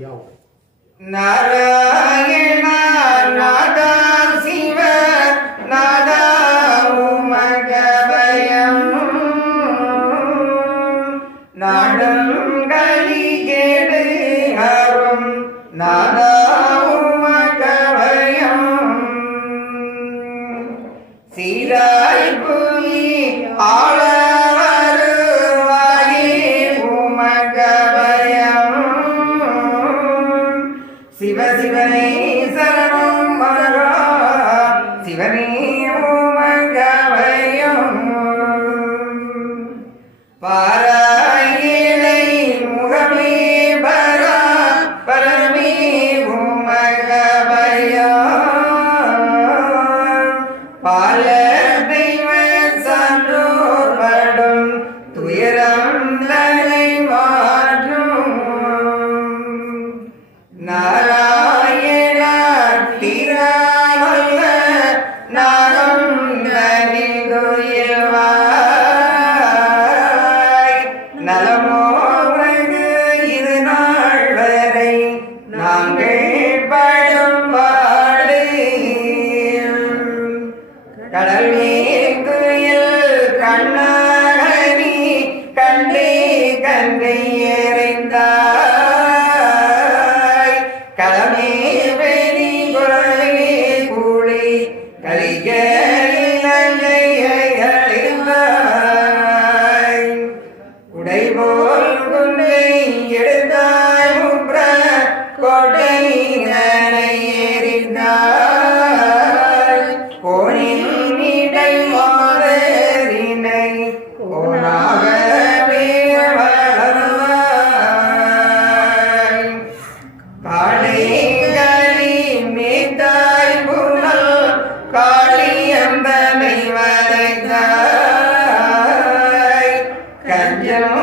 யாவும் நாராயண நாதா சிவ நாதா உமகபயம். நாடம் களி கேடு அரும் நாதா உமகபயம். சீராய் புலி ஆள் கங்கை Yeah.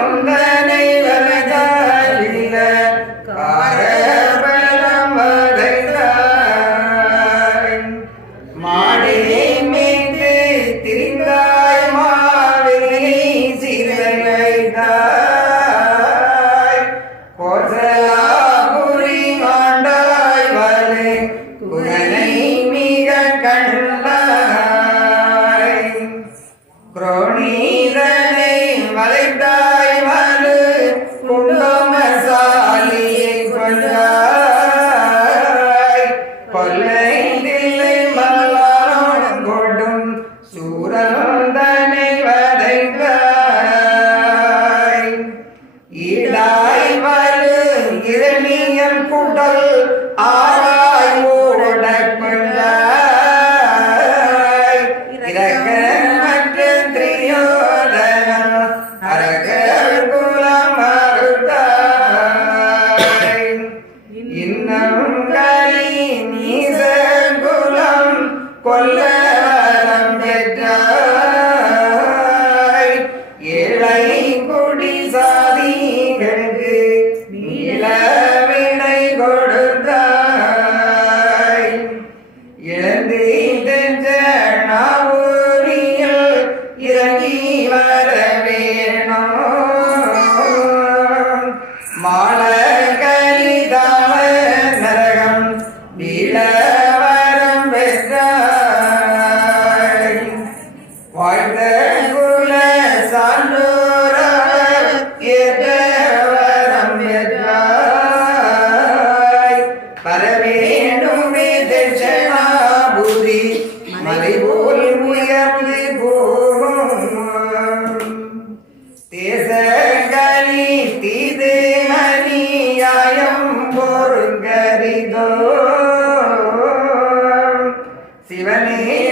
Si venís.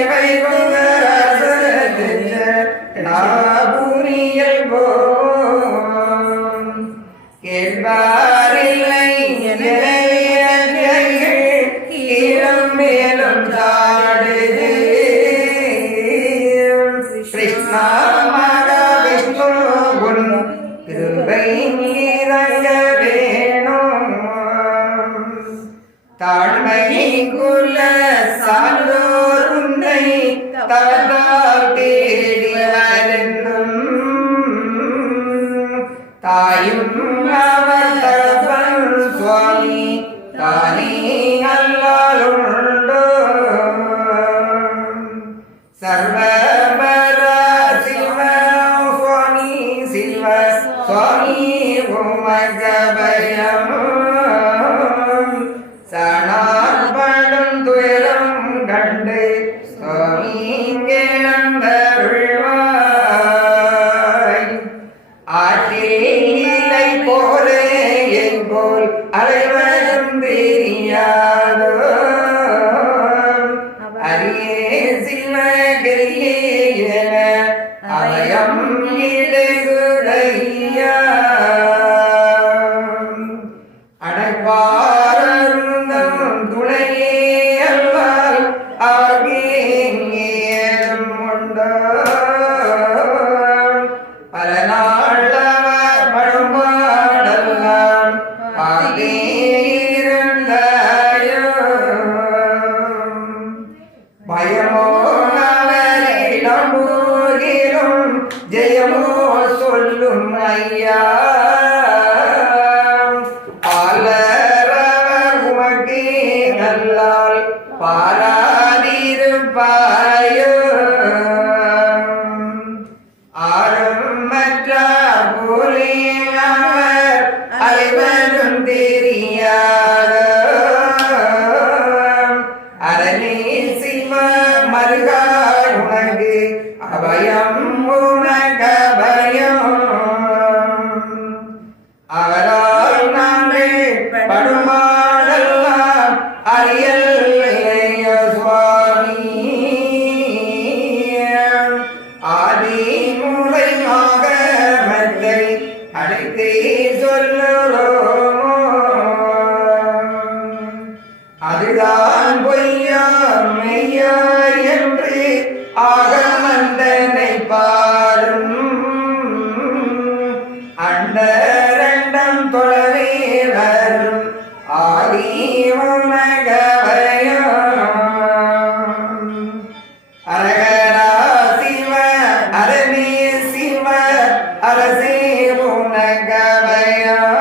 സർവ ஜெயமோ சொல்லும் ஐயா பாலரவர் நல்லால் பாராதிருப்பாயோ ஆரும் போலே அவர் அலைவரும் தெரியா தொழவே வரும் ஆதி உலகவயம் அரகரா சிவ அரமே சிவ அரசே உனகவயம்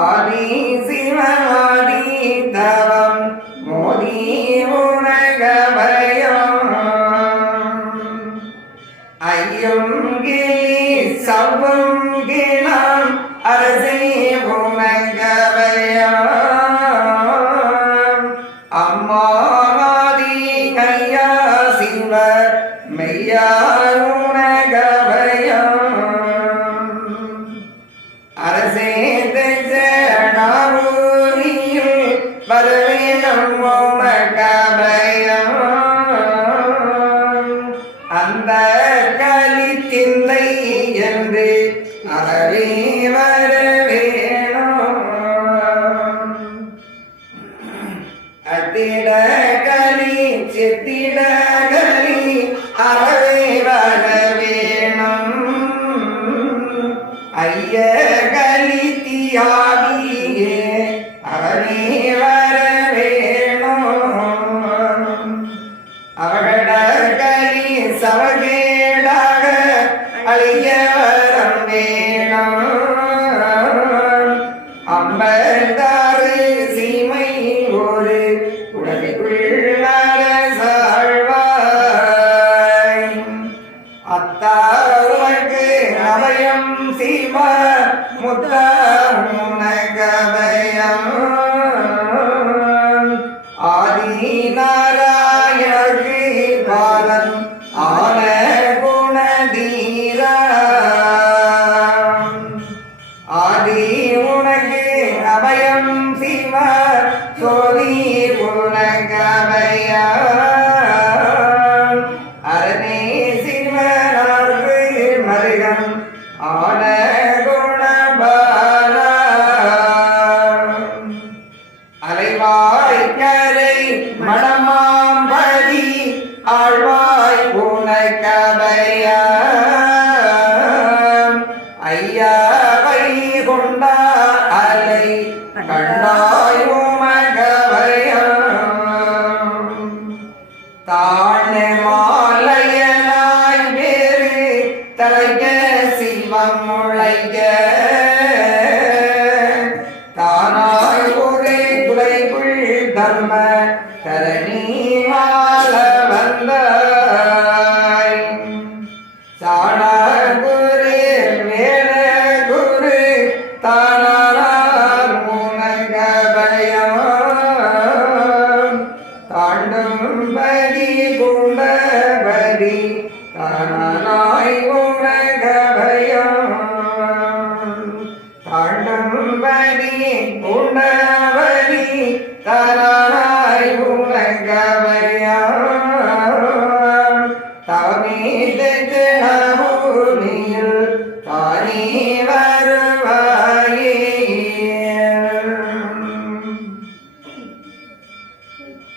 ஆதி சிவனாதி தவம் மோதி அத்திட கலி செத்திட கலி அறவே வர வேணும். ஐய கலி தியாகியே அவனே வர வேணும். அவகட கலி சவகி கண்டவை கொண்டார் அலை கண்டாய் உமகவை தானே மாலையனாய் வேறு தலைக்க சிவம் முளைக்க. தானாய் ஒரே குலைக்குள் தர்ம தரணி மால வந்த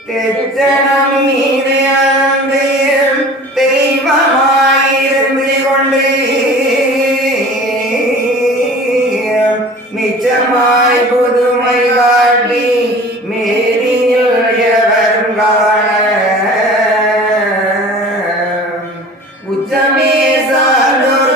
കെട്ടണം ദൈവമായിരുന്നി കൊണ്ട് മിച്ചമായി പുതുമൈ കാട്ടി മേരിയിൽ എവരും കാണ ഉച്ചമേ സാധുര